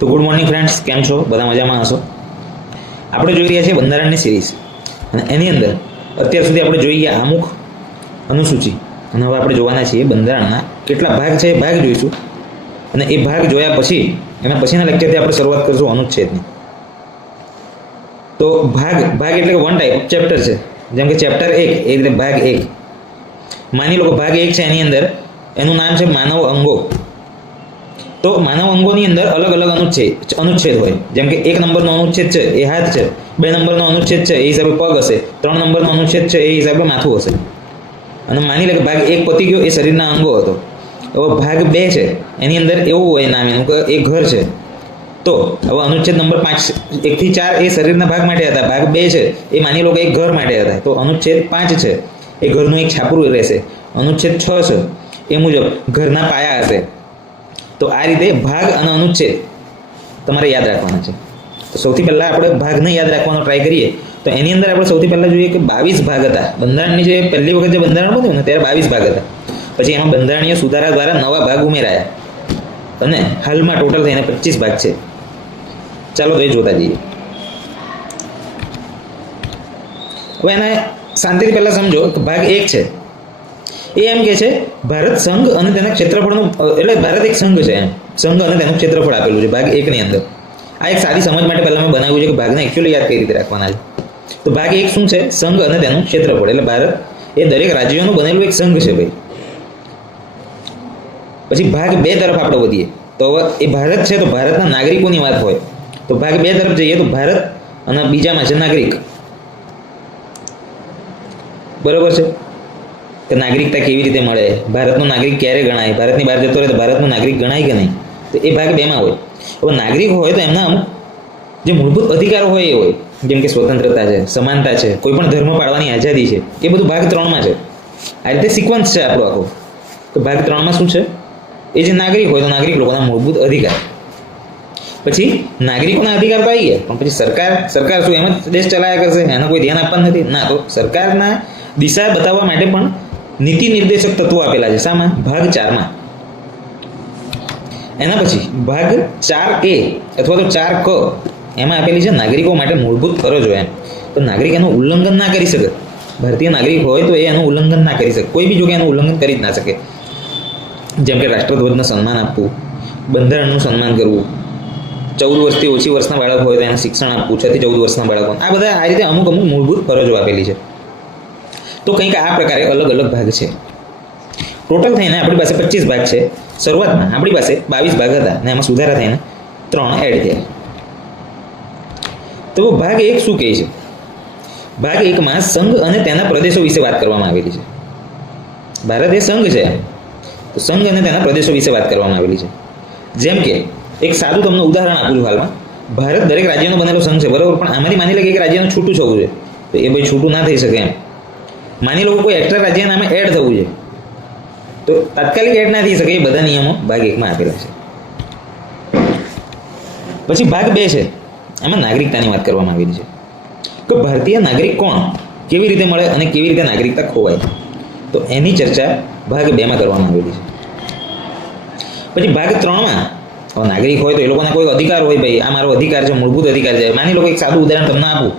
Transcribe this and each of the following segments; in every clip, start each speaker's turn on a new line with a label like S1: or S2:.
S1: તો good morning friends કેમ છો? બધા મજામાં હશો? આપણે જોઈ રહ્યા છીએ બંધારણની સિરીઝ અને એની અંદર અત્યાર સુધી આપણે જોઈ ગયા અમુક અનુસૂચિ. અને હવે આપણે જોવાના છીએ બંધારણના કેટલા ભાગ છે એ ભાગ જોઈશું. અને એ ભાગ જોયા પછી, એના પછીના લેક્ચરથી આપણે શરૂઆત કરીશું અનુચ્છેદની. તો ભાગ ભાગ એટલે કે વન ટાઈપ ચેપ્ટર છે. જેમ કે ચેપ્ટર એક, એ રીતે ભાગ એક. માની લો ભાગ એક છે એની અંદર, એનું નામ છે માનવ અંગો. તો માનવ અંગોની અંદર અલગ અલગ અનુચ્છેદ અનુચ્છેદ હોય. જેમ કે એક નંબરનો અનુચ્છેદ છે, એ હાથ છે. બે નંબરનો અનુચ્છેદ છે, એ હિસાબે પગ હશે. ત્રણ નંબરનો અનુચ્છેદ છે, એ હિસાબે માથું હશે. અને માની લે કે ભાગ એક પતી ગયો, એ શરીરના અંગો હતો. હવે ભાગ બે છે, એની અંદર એવું હોય નામ એનું કે એ ઘર છે. તો હવે અનુચ્છેદ નંબર પાંચ એકથી ચાર એ શરીરના ભાગ માટે હતા. ભાગ બે છે, એ માની લો કે એક ઘર માટે હતા. તો અનુચ્છેદ પાંચ છે, એ ઘરનું એક છાપરું રહેશે. અનુચ્છેદ છ છે, એ મુજબ ઘરના પાયા હશે. તો આ રીતે ભાગ અને અનુચ્છેદ તમારે યાદ રાખવાના છે. તો સૌથી પહેલાં આપણે ભાગને યાદ રાખવાનો ટ્રાય કરીએ, તો એની અંદર આપણે સૌથી પહેલાં જોઈએ કે બાવીસ ભાગ હતા. બંધારણની જે પહેલી વખત જે બંધારણ બન્યું ને, ત્યારે બાવીસ ભાગ હતા. પછી એમાં બંધારણીય સુધારા દ્વારા નવા ભાગ ઉમેરાયા. અને હાલમાં ટોટલ થઈને પચીસ ભાગ છે. ચાલો તો એ જોતા જઈએ. હવે એને શાંતિથી પહેલાં સમજો કે ભાગ એક છે. એ એમ કે છે, ભારત સંઘ અને તેના ક્ષેત્રફળનું એટલે ભારત એક સંઘ છે એમ. સંઘ અને તેનું ક્ષેત્રફળ આપેલું છે, ભાગ એકની અંદર. આ એક સારી સમજ માટે પહેલાં મેં બનાવ્યું છે કે ભાગને એકચ્યુઅલી યાદ કઈ રીતે રાખવાના છે. તો ભાગ એક શું છે? સંઘ અને તેનું ક્ષેત્રફળ. એટલે ભારત એ દરેક રાજ્યોનું બનેલું એક સંઘ છે ભાઈ. પછી ભાગ બે તરફ આપણે વધીએ. તો એ ભારત છે તો ભારતના નાગરિકોની વાત હોય. તો ભાગ બે તરફ જઈએ તો ભારત અને બીજામાં છે નાગરિક. બરોબર છે? કે નાગરિકતા કેવી રીતે મળે? ભારતનો નાગરિક ક્યારે ગણાય? ભારતની બહાર જતો રહે તો ભારતનો નાગરિક ગણાય કે નહીં? તો એ ભાગ બેમાં હોય. હવે નાગરિક હોય તો એમના જે મૂળભૂત અધિકારો હોય એ હોય. જેમ કે સ્વતંત્રતા છે, સમાનતા છે, કોઈ પણ ધર્મ પાળવાની આઝાદી છે, એ બધું ભાગ ત્રણમાં છે. આ રીતે સિક્વન્સ છે આપણો આખો. તો ભાગ ત્રણમાં શું છે? એ જે નાગરિક હોય તો નાગરિક લોકોના મૂળભૂત અધિકાર. પછી નાગરિકોના અધિકાર તો આવી ગયા પણ પછી સરકાર સરકાર શું એમ જ દેશ ચલાયા કરશે? એનો કોઈ ધ્યાન આપવાનું નથી. ના, તો સરકારના દિશા બતાવવા માટે પણ નીતિ નિર્દેશક તત્વો આપેલા છે. શામાં? ભાગ ચારમાં. એના પછી ભાગ ચાર એ અથવા તો ચાર ક એમાં આપેલી છે નાગરિકો માટે મૂળભૂત ફરજો એમ. તો નાગરિક એનું ઉલ્લંઘન ના કરી શકે. ભારતીય નાગરિક હોય તો એ એનું ઉલ્લંઘન ના કરી શકે. કોઈ બી જગ્યાએ એનું ઉલ્લંઘન કરી જ ના શકે. જેમ કે રાષ્ટ્રધ્વજને સન્માન આપવું, બંધારણનું સન્માન કરવું, ચૌદ વર્ષથી ઓછી વર્ષના બાળક હોય તો એને શિક્ષણ આપવું, છ થી ચૌદ વર્ષના બાળકો આ બધા આ રીતે અમુક અમુક મૂળભૂત ફરજો આપેલી છે. તો કંઈક આ પ્રકારે અલગ અલગ ભાગ છે. ટોટલ થઈને આપણી પાસે પચીસ ભાગ છે. શરૂઆતમાં આપણી પાસે બાવીસ ભાગ હતા અને એમાં સુધારા થઈને ત્રણ એડ થયા. તો ભાગ એક શું કહે છે? ભાગ એકમાં સંઘ અને તેના પ્રદેશો વિશે વાત કરવામાં આવેલી છે. ભારત એ સંઘ છે. તો સંઘ અને તેના પ્રદેશો વિશે વાત કરવામાં આવેલી છે. જેમ કે, એક સાદું તમને ઉદાહરણ આપું છું હાલમાં. ભારત દરેક રાજ્યનો બનેલો સંઘ છે, બરાબર? પણ આમાંથી માની લે કે એક રાજ્યનું છૂટું થવું છે. તો એ ભાઈ છૂટું ના થઈ શકે એમ. માની લો કોઈ એક્સ્ટ્રા રાજ્યના નામે એડ થવું છે. તો તાત્કાલિક એડ ના થઈ શકે એ બધા નિયમો ભાગ એકમાં આપેલા છે. પછી ભાગ બે છે. એમાં નાગરિકતાની વાત કરવામાં આવેલી છે. કે ભારતીય નાગરિક કોણ? કેવી રીતે મળે અને કેવી રીતે નાગરિકતા ખોવાય? તો એની ચર્ચા ભાગ બેમાં કરવામાં આવેલી છે. પછી ભાગ ત્રણમાં હવે નાગરિક હોય તો એ લોકોના કોઈ અધિકાર હોય ભાઈ. આ મારો અધિકાર છે, મૂળભૂત અધિકાર છે. માની લો એક સાદું ઉદાહરણ તમને આપું.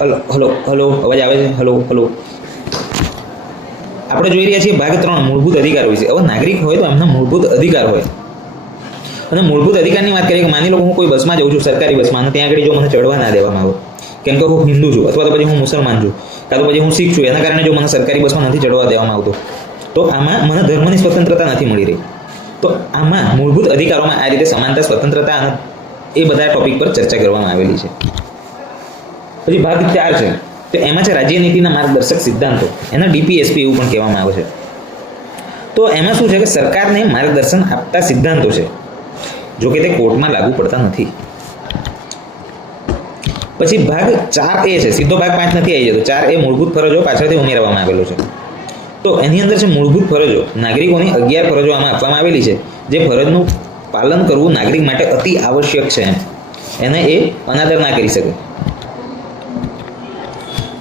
S1: હલો હલો હલો, અવાજ આવે છે? Hello hello. આપણે જોઈ રહ્યા છીએ ભાગ ત્રણ, મૂળભૂત અધિકાર વિશે. હવે નાગરિક હોય તો એમના મૂળભૂત અધિકાર હોય. અને મૂળભૂત અધિકારની વાત કરીએ કે માની લો હું કોઈ બસમાં જાઉં છું, સરકારી બસમાં, અને ત્યાં આગળ જો મને ચડવા ના દેવામાં આવે. કેમ કે હું હિન્દુ છું, અથવા તો પછી હું મુસલમાન છું, કાં તો પછી હું શીખ છું, એના કારણે જો મને સરકારી બસમાં નથી ચડવા દેવામાં આવતો. તો આમાં મને ધર્મની સ્વતંત્રતા નથી મળી રહી. તો આમાં મૂળભૂત અધિકારોમાં આ રીતે સમાનતા, સ્વતંત્રતા અને એ બધા ટોપિક પર ચર્ચા કરવામાં આવેલી છે. પછી ભાગ ચાર છે. તો એમાં છે રાજ્ય નીતિના માર્ગદર્શક સિદ્ધાંતો. એના ડીપીએસપી એવું પણ કહેવામાં આવે છે. તો એમાં શું છે કે સરકારને માર્ગદર્શન આપતા સિદ્ધાંતો છે. જો કે તે કોર્ટમાં લાગુ પડતા નથી. પછી ભાગ ચાર એ છે. સીધો ભાગ પાંચ નથી આવી જતો. ચાર એ મૂળભૂત ફરજો પાછળથી ઉમેરવામાં આવેલો છે. તો એની અંદર છે મૂળભૂત ફરજો. નાગરિકોની અગિયાર ફરજો આમાં આપવામાં આવેલી છે. જે ફરજનું પાલન કરવું નાગરિક માટે અતિ આવશ્યક છે એમ. એને એ અનાદર ના કરી શકે.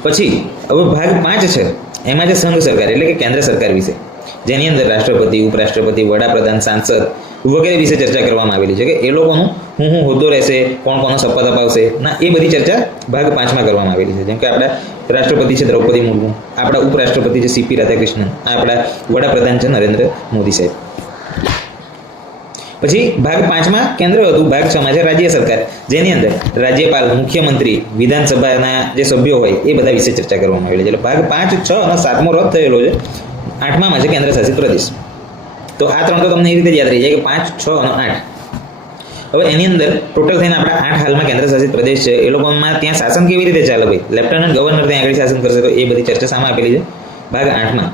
S1: પછી હવે ભાગ પાંચ છે, એમાં છે સંઘ સરકાર, એટલે કે કેન્દ્ર સરકાર વિશે. જેની અંદર રાષ્ટ્રપતિ, ઉપરાષ્ટ્રપતિ, વડાપ્રધાન, સાંસદ વગેરે વિશે ચર્ચા કરવામાં આવેલી છે, કે એ લોકોનું હું હું હોદ્દો રહેશે, કોણ કોનો શપથ અપાવશે, ના, એ બધી ચર્ચા ભાગ પાંચમાં કરવામાં આવેલી છે. જેમ કે આપણા રાષ્ટ્રપતિ છે દ્રૌપદી મુર્મુ, આપણા ઉપરાષ્ટ્રપતિ છે સીપી રાધાકૃષ્ણન, આપણા વડાપ્રધાન છે નરેન્દ્ર મોદી સાહેબ. પછી ભાગ પાંચમાં કેન્દ્ર હતું, ભાગ છમાં છે રાજ્ય સરકાર. જેની અંદર રાજ્યપાલ, મુખ્યમંત્રી, વિધાનસભાના જે સભ્યો હોય, એ બધા વિશે ચર્ચા કરવામાં આવેલી છે. એટલે ભાગ પાંચ, છ અને સાતમો રદ થયેલો છે. આઠમામાં છે કેન્દ્ર શાસિત પ્રદેશ. તો આ ત્રણ તો તમને એ રીતે યાદ રહી જાય કે પાંચ, છ અને આઠ. હવે એની અંદર ટોટલ થઈને આપણા આઠ હાલમાં કેન્દ્ર શાસિત પ્રદેશ છે. એ લોકોમાં ત્યાં શાસન કેવી રીતે ચાલે ભાઈ? લેફ્ટનન્ટ ગવર્નર ત્યાં આગળ શાસન કરશે તો એ બધી ચર્ચા સામે આપેલી છે. ભાગ આઠમાં.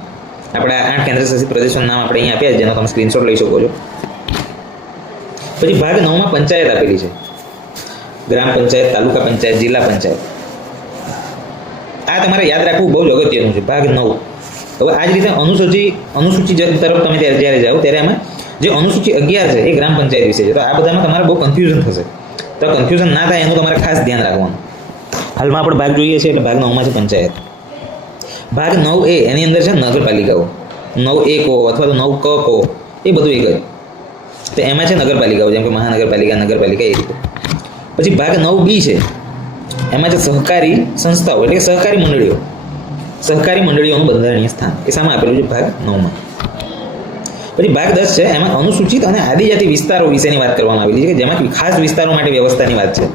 S1: આપણા આઠ કેન્દ્ર શાસિત પ્રદેશોનું નામ આપણે અહીંયા આપ્યા છે, જેનો તમે સ્ક્રીનશોટ લઈ શકો છો. પછી ભાગ નવમાં પંચાયત આપેલી છે. ગ્રામ પંચાયત, તાલુકા પંચાયત, જિલ્લા પંચાયત. આ તમારે યાદ રાખવું બહુ અગત્યનું છે, ભાગ નવ. હવે આ જ રીતે અનુસૂચિ અનુસૂચિ તરફ તમે ત્યારે જ્યારે જાઓ ત્યારે એમાં જે અનુસૂચિ અગિયાર છે, એ ગ્રામ પંચાયત વિશે છે. તો આ બધામાં તમારે બહુ કન્ફ્યુઝન થશે. તો કન્ફ્યુઝન ના થાય એનું તમારે ખાસ ધ્યાન રાખવાનું. હાલમાં આપણે ભાગ જોઈએ છીએ એટલે ભાગ નવમાં છે પંચાયત. ભાગ નવ એ એની અંદર છે નગરપાલિકાઓ. નવ એ કહો અથવા તો નવ ક કહો એ બધું એક જ. તો એમાં છે નગરપાલિકાઓ જેમ કે મહાનગરપાલિકા, નગરપાલિકા એ રીતે. પછી ભાગ નવ બી છે. એમાં છે સહકારી સંસ્થાઓ એટલે કે સહકારી મંડળીઓ. સહકારી મંડળીઓનું બંધારણીય સ્થાન. એ સામે આપેલું છે ભાગ નવમાં. પછી ભાગ દસ છે, એમાં અનુસૂચિત અને આદિજાતિ વિસ્તારો વિશેની વાત કરવામાં આવેલી છે, કે જેમાં ખાસ વિસ્તારો માટે વ્યવસ્થાની વાત છે.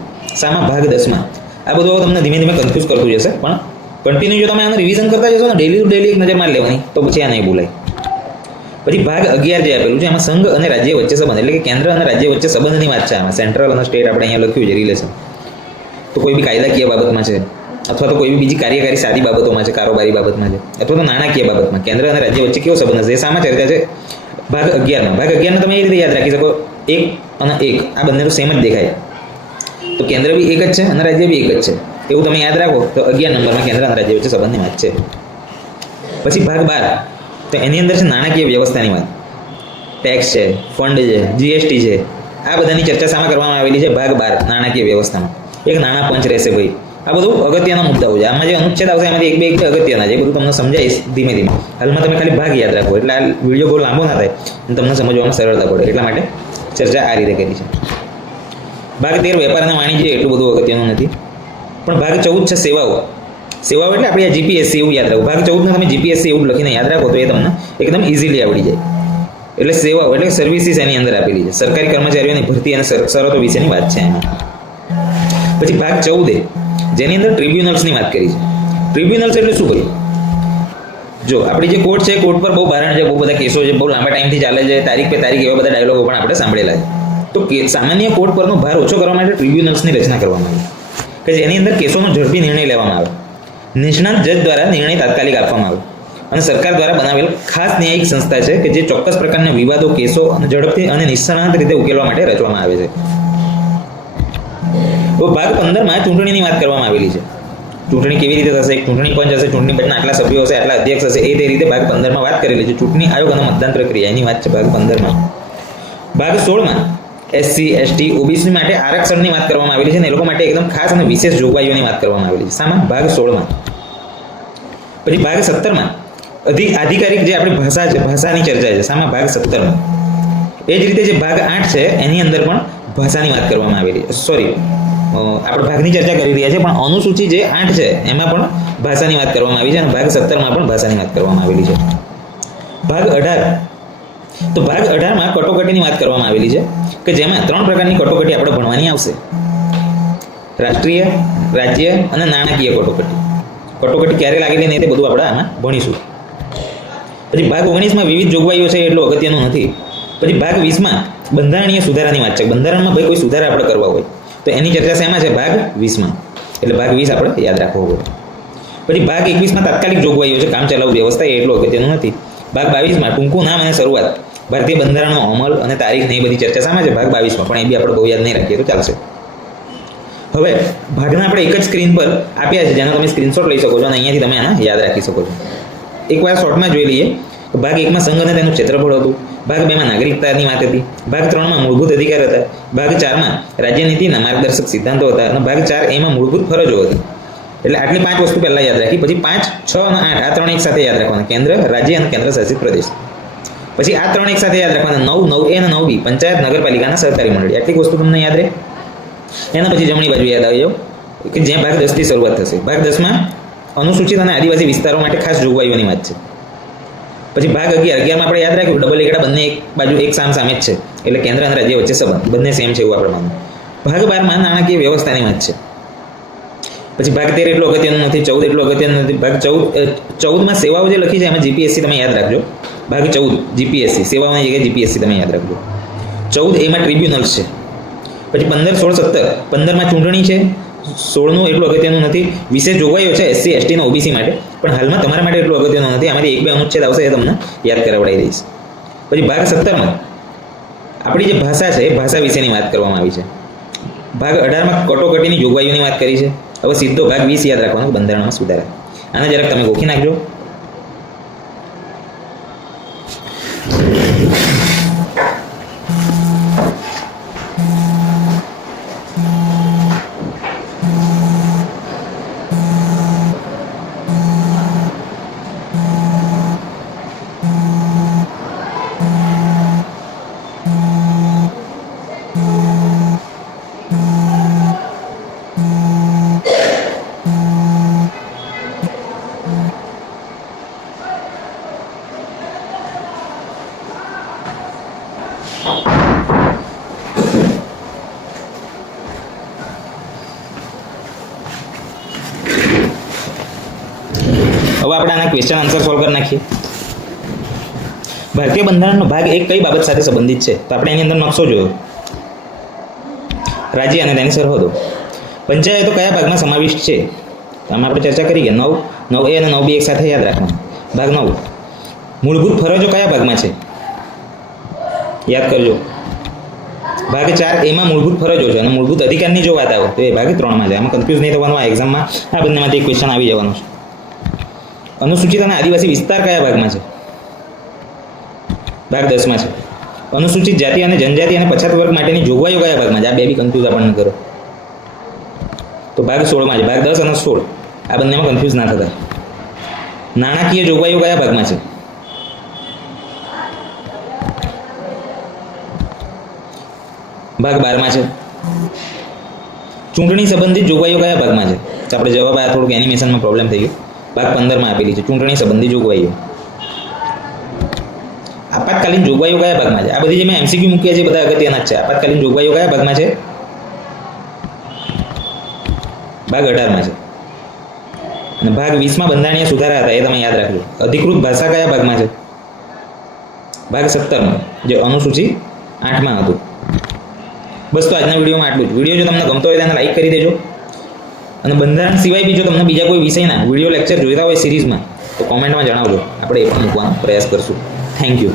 S1: સામા ભાગ દસમાં. આ બધું તમને ધીમે ધીમે કન્ફ્યુઝ કરતું જશે, પણ કન્ટિન્યુ જો તમે આનું રિવિઝન કરતા જશો ને ડેલી ટુ ડેલી એક નજર મારી લેવાની, તો પછી આ નહીં ભૂલાય પછી ભાગ અગિયાર જે આપેલું છે એમાં સંઘ અને રાજ્ય વચ્ચે સંબંધ. એટલે કે કેન્દ્ર અને રાજ્ય વચ્ચે સંબંધની વાત છે આમાં. સેન્ટ્રલ અને સ્ટેટ આપણે અહીંયા લખ્યું છે રિલેશન તો કોઈ બી કાયદાકીય બાબતમાં છે, અથવા તો કોઈ બી બીજી કાર્યકારી સાદી બાબતોમાં છે, કારોબારી બાબતમાં છે, અથવા તો નાણાકીય બાબતમાં. કેન્દ્ર અને રાજ્ય વચ્ચે કેવો સંબંધ એ સામા ચર્ચા છે, ભાગ અગિયારમાં. ભાગ અગિયારમાં તમે એ રીતે યાદ રાખી શકો, એક અને એક, આ બંને તો સેમ જ દેખાય. તો કેન્દ્ર બી એક જ છે અને રાજ્ય બી એક જ છે. એવું તમે યાદ રાખો, તો અગિયાર નંબરમાં કેન્દ્ર અને રાજ્ય વચ્ચે સંબંધની વાત છે. પછી ભાગ બાર. તો એની અંદર છે નાણાકીય વ્યવસ્થાની વાત. ટેક્સ છે ફંડ છે જીએસટી છે. આ બધાની ચર્ચા સામે કરવામાં આવેલી છે ભાગ બાર, નાણાકીય વ્યવસ્થામાં. એક નાણાં પંચ રહેશે ભાઈ. આ બધું અગત્યના મુદ્દાઓ છે. આમાં જે અનુચ્છેદ આવશે, એમાંથી એક બે એક અગત્યના છે. એ બધું તમને સમજાવીશ ધીમે ધીમે. હાલમાં તમે ખાલી ભાગ યાદ રાખો, એટલે આ વીડિયો બહુ લાંબો ના થાય. અને તમને સમજવામાં સરળતા પડે. એટલા માટે ચર્ચા આ રીતે કરી છે. ભાગ તેર, વેપાર અને વાણિજ્ય, એટલું બધું અગત્યનું નથી. પણ ભાગ ચૌદ છે સેવાઓ. સેવાઓ એટલે આપણે આ જીપીએસસી એવું યાદ રાખો ભાગ ચૌદના તમે જીપીએસસી એવું લખીને યાદ રાખો તો એ તમને એકદમ ઇઝીલી આવડી જાય. એટલે સેવાઓ એટલે સર્વિસીસ એની અંદર આપેલી છે. સરકારી કર્મચારીઓની ભરતી અને શરતો વિશેની વાત છે એમાં. પછી ભાગ ચૌદે, જેની અંદર ટ્રિબ્યુનલ્સની વાત કરી છે. ટ્રિબ્યુનલ્સ એટલે શું કર્યું જો, આપણી જે કોર્ટ છે કોર્ટ પર બહુ ભારણ છે, બહુ બધા કેસો છે, બહુ લાંબા ટાઈમથી ચાલે છે, તારીખ પે તારીખ એવા બધા ડાયલોગો પણ આપણે સાંભળેલા છે. તો સામાન્ય કોર્ટ પરનો ભાર ઓછો કરવા માટે ટ્રિબ્યુનલ્સની રચના કરવામાં આવી. કે જેની અંદર કેસોનો ઝડપી નિર્ણય લેવામાં આવે. નિષ્ણાત જજ દ્વારા નિર્ણય તાત્કાલિક આપવામાં આવે અને સરકાર દ્વારા બનાવેલ ખાસ ન્યાયિક સંસ્થા છે કે જે ચોક્કસ પ્રકારના વિવાદો, કેસો ઝડપથી અને નિષ્ણાત રીતે ઉકેલવા માટે રચવામાં આવે છે. તો ભાગ પંદરમાં ચૂંટણીની વાત કરવામાં આવેલી છે. ચૂંટણી કેવી રીતે થશે? ચૂંટણી પંચ હશે ચૂંટણી પંચના આટલા સભ્યો હશે? આટલા અધ્યક્ષ હશે? એ તે રીતે ભાગ પંદરમાં વાત કરેલી છે. ચૂંટણી આયોગ અને મતદાન પ્રક્રિયા, એની વાત છે ભાગ પંદરમાં. ભાગ સોળમાં એસસી, એસટી, ઓબીસી માટે આરક્ષણની વાત કરવામાં આવેલી છે અને એ લોકો માટે એકદમ ખાસ અને વિશેષ જોગવાઈઓની વાત કરવામાં આવેલી છે. સામા ભાગ સોળમાં પછી ભાગ સત્તરમાં. અધિક આધિકારિક જે આપણી ભાષા છે, ભાષાની ચર્ચા છે, સામા ભાગ સત્તરમાં. એ જ રીતે જે ભાગ આઠ છે, એની અંદર પણ ભાષાની વાત કરવામાં આવેલી છે. સોરી આપણે ભાગની ચર્ચા કરી રહ્યા છે પણ અનુસૂચિ જે આઠ છે, એમાં પણ ભાષાની વાત કરવામાં આવી છે અને ભાગ સત્તરમાં પણ ભાષાની વાત કરવામાં આવેલી છે. ભાગ અઢાર. તો ભાગ અઢારમાં કટોકટીની વાત કરવામાં આવેલી છે, કે જેમાં ત્રણ પ્રકારની કટોકટી આપણે ભણવાની આવશે. રાષ્ટ્રીય, રાજ્ય અને નાણાકીય કટોકટી. કટોકટી ક્યારે લાગેલી નહીં તે બધું આપણે આમાં ભણીશું. પછી ભાગ ઓગણીસમાં વિવિધ જોગવાઈઓ છે એટલું અગત્યનું નથી. પછી ભાગ વીસમાં બંધારણીય સુધારાની વાત છે. બંધારણમાં ભાઈ કોઈ સુધારા આપણે કરવા હોય. તો એની ચર્ચા શેમાં છે? ભાગ વીસમાં. એટલે ભાગ વીસ આપણે યાદ રાખવો હોય. પછી ભાગ એકવીસમાં તાત્કાલિક જોગવાઈઓ છે. કામ ચલાવ વ્યવસ્થા એ એટલું અગત્યનું નથી. ભાગ બાવીસમાં ટૂંકું નામ અને શરૂઆત. ભારતીય બંધારણનો અમલ અને તારીખ ને એ બધી ચર્ચા સામે છે? ભાગ બાવીસમાં. પણ એ બી આપણે બહુ યાદ નહીં રાખીએ તો ચાલશે. હવે ભાગના આપણે એક જ સ્ક્રીન પર આપ્યા છે, જેનો તમે સ્ક્રીનશોટ લઈ શકો છો અને અહીંયાથી તમે આને યાદ રાખી શકો છો. એકવાર શોર્ટમાં જોઈ લઈએ. ભાગ એકમાં સંઘ અને તેનું ક્ષેત્રફળ હતું. ભાગ બેમાં નાગરિકતાની વાત હતી. ભાગ ત્રણમાં મૂળભૂત અધિકાર હતા. ભાગ ચારમાં રાજ્યનીતિના માર્ગદર્શક સિદ્ધાંતો હતા અને ભાગ ચાર એમાં મૂળભૂત ફરજો હતી. એટલે આટલી પાંચ વસ્તુ પહેલાં યાદ રાખી. પછી પાંચ, છ અને આઠ, આ ત્રણ એક સાથે યાદ રાખવાના. કેન્દ્ર, રાજ્ય અને કેન્દ્ર શાસિત પ્રદેશ. પછી આ ત્રણ એક સાથે યાદ રાખવાના. નવ નવ એ અને નવ બી, પંચાયત, નગરપાલિકાના સરકારી મંડળી. આટલી વસ્તુ તમને યાદ રહે? એના પછી જમણી બાજુ યાદ આવી જાઓ, કે જ્યાં ભાગ દસથી શરૂઆત થશે. ભાગ દસમાં અનુસૂચિત અને આદિવાસી વિસ્તારો માટે ખાસ જોગવાઈઓની વાત છે. પછી ભાગ અગિયાર, અગિયારમાં આપણે યાદ રાખ્યું, ડબલ એકડા બંને એક બાજુ એક સામ સામે જ છે. એટલે કેન્દ્ર અને રાજ્ય વચ્ચે સંબંધ, બંને સેમ છે એવું આપણે ભાગ બારમાં નાણાકીય વ્યવસ્થાની વાત છે. પછી ભાગ તેર એટલો અગત્યનો નથી, ચૌદ એટલો અગત્યનો નથી. ભાગ ચૌદ ચૌદમાં સેવાઓ જે લખી છે એમાં જીપીએસસી તમે યાદ રાખજો. ભાગ ચૌદ જીપીએસસી સેવાઓની જગ્યાએ જીપીએસસી તમે યાદ રાખજો. ચૌદ એમાં ટ્રિબ્યુનલ્સ છે. પછી પંદર સોળ સત્તર. પંદરમાં ચૂંટણી છે. સોળનું એટલું અગત્યનું નથી. વિશેષ જોગવાઈઓ છે એસસી એસટીના ઓબીસી માટે. પણ હાલમાં તમારા માટે એટલું અગત્યનું નથી. આમાંથી એક બે અનુચ્છેદ આવશે એ તમને યાદ કરાવડાવી દઈશ. પછી ભાગ સત્તરમાં. આપણી જે ભાષા છે એ ભાષા વિશેની વાત કરવામાં આવી છે. ભાગ અઢારમાં કટોકટીની જોગવાઈઓની વાત કરી છે. હવે સીધો ભાગ વીસ યાદ રાખવાનો બંધારણમાં સુધારા. આને જરાક તમે ગોખી નાખજો. હવે આપણે આના ક્વેશ્ચન આન્સર સોલ્વ કરી નાખીએ. ભારતીય બંધારણનો ભાગ એક કઈ બાબત સાથે સંબંધિત છે? તો આપણે એની અંદર નકશો જોયો. રાજ્ય અને તેની સરહદો. પંચાયતો કયા ભાગમાં સમાવિષ્ટ છે? આમાં આપણે ચર્ચા કરી કે નવ નવ એ અને નવ બી એક સાથે યાદ રાખવાનું. ભાગ નવ. મૂળભૂત ફરજો કયા ભાગમાં છે? યાદ કરજો. ભાગ ચાર એમાં મૂળભૂત ફરજો છે અને મૂળભૂત અધિકારની જો વાત આવે તો એ ભાગ ત્રણમાં છે. આમાં કન્ફ્યુઝ નહીં થવાનું. આ એક્ઝામમાં આ બંનેમાંથી ક્વેશ્ચન આવી જવાનો છે. અનુસૂચિત અને આદિવાસી વિસ્તાર કયા ભાગમાં છે? ભાગ દસમાં છે. અનુસૂચિત જાતિ અને જનજાતિ અને પછાત વર્ગ માટેની જોગવાઈઓ કયા ભાગમાં છે? આ બે બી કન્ફ્યુઝ આપણને કરો. તો ભાગ સોળમાં છે. ભાગ દસ અને સોળ. આ બંનેમાં કન્ફ્યુઝ ના થતા. નાણાકીય જોગવાઈઓ કયા ભાગમાં છે? ભાગ બારમાં છે. ચૂંટણી સંબંધિત જોગવાઈઓ કયા ભાગમાં છે? આપણે જવાબ આ થોડુંક એનિમેશનમાં પ્રોબ્લેમ થઈ ગયો. ભાગ પંદરમાં આપેલી છે ચૂંટણી સંબંધી જોગવાઈઓ. આપાતકાલીન જોગવાઈઓ કયા ભાગમાં છે? આ બધી જે મેં એમસીક્યુ મૂક્યા છે બધા અગત્યના જ છે. આપાતકાલીન જોગવાઈઓ કયા ભાગમાં છે? ભાગ અઢારમાં છે. અને ભાગ વીસમાં બંધારણીય સુધારા હતા, એ તમે યાદ રાખજો. અધિકૃત ભાષા કયા ભાગમાં છે? ભાગ સત્તરમાં, જે અનુસૂચિ આઠમાં હતું. બસ તો આજના વિડીયોમાં આટલું જ. વીડિયો જો તમને ગમતો હોય તેને લાઈક કરી દેજો. અને બંધારણ સિવાય બી જો તમને બીજા કોઈ વિષયના વીડિયો લેક્ચર જોઈતા હોય સિરીઝમાં તો કોમેન્ટમાં જણાવજો. આપણે એ પણ મૂકવાનો પ્રયાસ કરશું. Thank you